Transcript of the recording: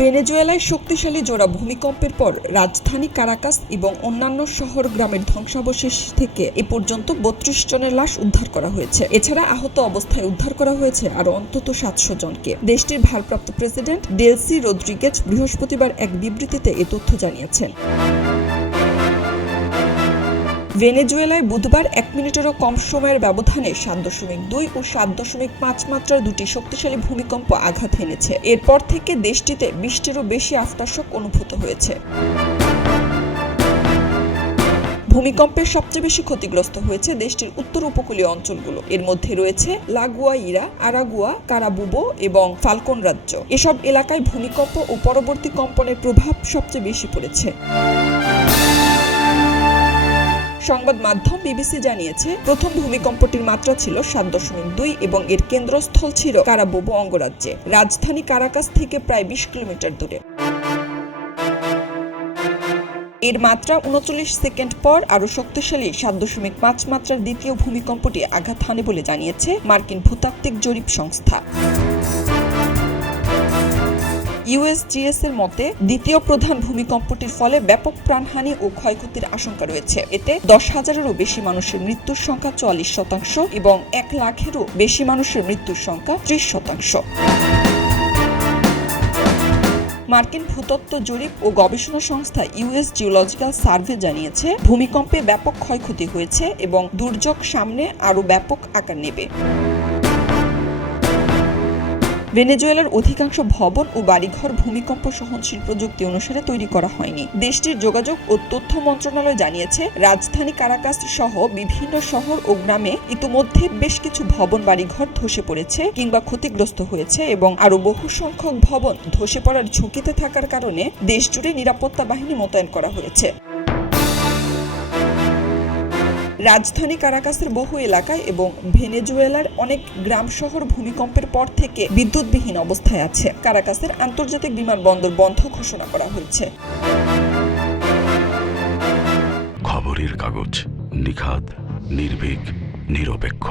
ভেনেজুয়েলায় শক্তিশালী জোড়া ভূমিকম্পের পর রাজধানী কারাকাস এবং অন্যান্য শহর গ্রামের ধ্বংসাবশেষ থেকে এ পর্যন্ত ৩২ জনের লাশ উদ্ধার করা হয়েছে। এছাড়া আহত অবস্থায় উদ্ধার করা হয়েছে আরও অন্তত ৭০০ জনকে। দেশটির ভারপ্রাপ্ত প্রেসিডেন্ট ডেলসি রদ্রিগেজ বৃহস্পতিবার এক বিবৃতিতে এ তথ্য জানিয়েছেন। ভেনেজুয়েলায় বুধবার ১ মিনিটেরও কম সময়ের ব্যবধানে ৭.২ ও ৭.৫ মাত্রার দুটি শক্তিশালী ভূমিকম্প আঘাত এনেছে। এরপর থেকে দেশটিতে ২০টিরও বেশি আফটারশক অনুভূত হয়েছে। ভূমিকম্পের সবচেয়ে বেশি ক্ষতিগ্রস্ত হয়েছে দেশটির উত্তর উপকূলীয় অঞ্চলগুলো। এর মধ্যে রয়েছে লা গুয়াইরা, আরাগুয়া, কারাবুবো এবং ফালকন রাজ্য। এসব এলাকায় ভূমিকম্প ও পরবর্তী কম্পনের প্রভাব সবচেয়ে বেশি পড়েছে। সংবাদ মাধ্যম বিবিসি জানিয়েছে, প্রথম ভূমিকম্পটির মাত্রা ছিল ৭.২ এবং এর কেন্দ্রস্থল ছিল কারাবুবো অঙ্গরাজ্যে, রাজধানী কারাকাস থেকে প্রায় ২০ কিলোমিটার দূরে। এর মাত্রা ৩৯ সেকেন্ড পর আরও শক্তিশালী ৭.৫ মাত্রার দ্বিতীয় ভূমিকম্পটি আঘাত হানে বলে জানিয়েছে মার্কিন ভূতাত্ত্বিক জরিপ সংস্থা। ইউএসজিএস এর মতে, দ্বিতীয় প্রধান ভূমিকম্পটির ফলে ব্যাপক প্রাণহানি ও ক্ষয়ক্ষতির আশঙ্কা রয়েছে। এতে ১০,০০০-এরও বেশি মানুষের মৃত্যুর সংখ্যা ৪০% এবং ১ লাখেরও বেশি মানুষের মৃত্যুর সংখ্যা ৩০%। মার্কিন ভূতত্ত্ব জরিপ ও গবেষণা সংস্থা ইউএস জিওলজিক্যাল সার্ভে জানিয়েছে, ভূমিকম্পে ব্যাপক ক্ষয়ক্ষতি হয়েছে এবং দুর্যোগ সামনে আরও ব্যাপক আকার নেবে। ভেনেজুয়েলার অধিকাংশ ভবন ও বাড়িঘর ভূমিকম্প সহনশীল প্রযুক্তি অনুসারে তৈরি করা হয়নি। দেশটির যোগাযোগ ও তথ্য মন্ত্রণালয় জানিয়েছে, রাজধানী কারাকাস সহ বিভিন্ন শহর ও গ্রামে ইতোমধ্যে বেশ কিছু ভবন বাড়িঘর ধসে পড়েছে কিংবা ক্ষতিগ্রস্ত হয়েছে এবং আরও বহু সংখ্যক ভবন ধসে পড়ার ঝুঁকিতে থাকার কারণে দেশজুড়ে নিরাপত্তা বাহিনী মোতায়েন করা হয়েছে। রাজধানী কারাকাসের বহু এলাকায় এবং ভেনেজুয়েলার অনেক গ্রাম শহর ভূমিকম্পের পর থেকে বিদ্যুৎবিহীন অবস্থায় আছে। কারাকাসের আন্তর্জাতিক বিমানবন্দর বন্ধ ঘোষণা করা হয়েছে। খবরের কাগজ, নিখাত, নির্ভীক, নিরপেক্ষ।